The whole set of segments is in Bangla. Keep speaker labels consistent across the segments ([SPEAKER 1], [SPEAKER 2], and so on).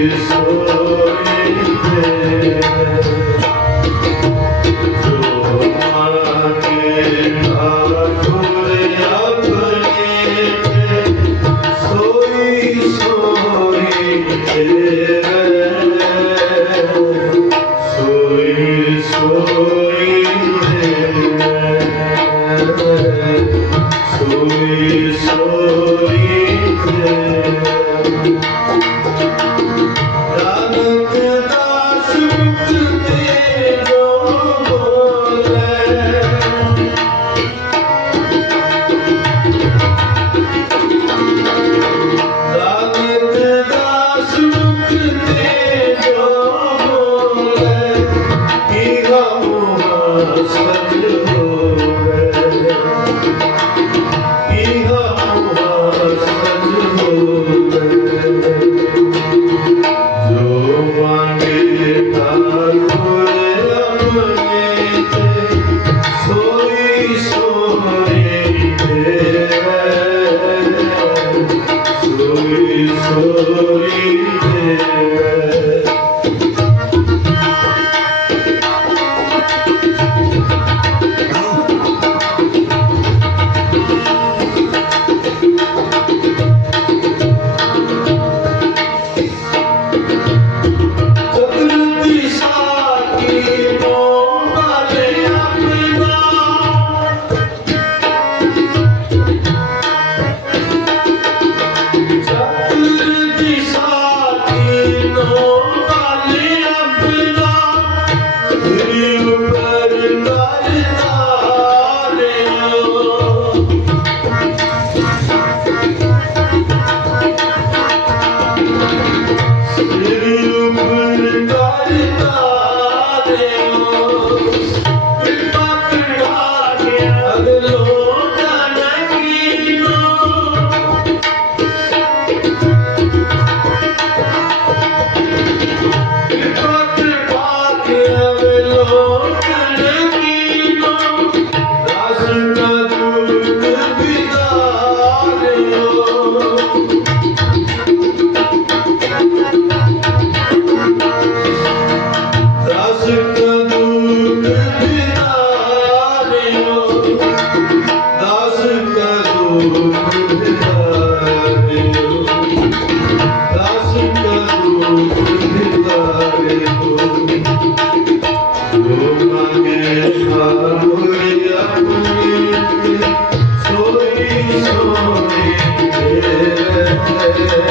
[SPEAKER 1] Jesus.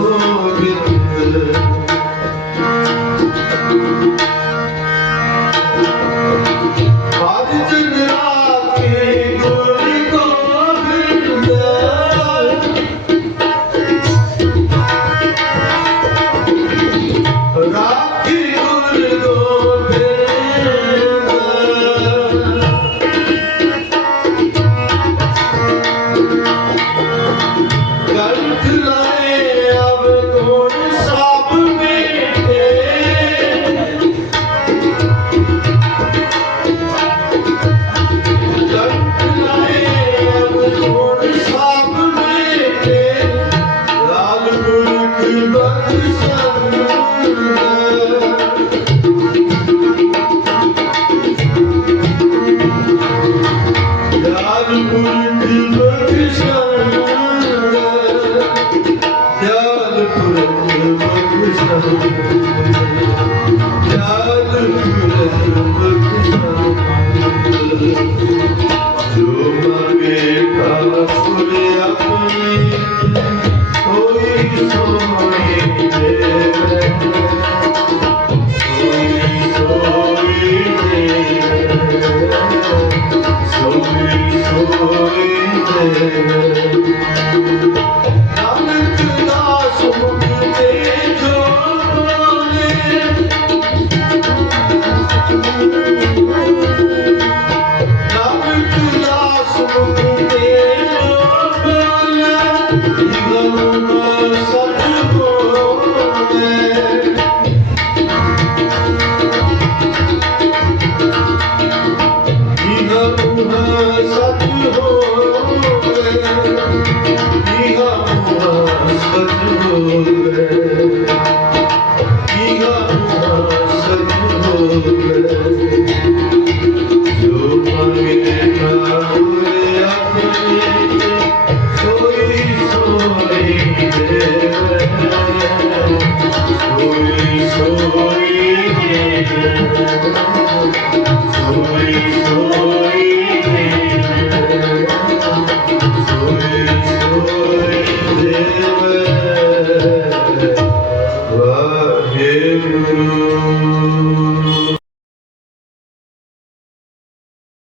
[SPEAKER 1] Thank I'm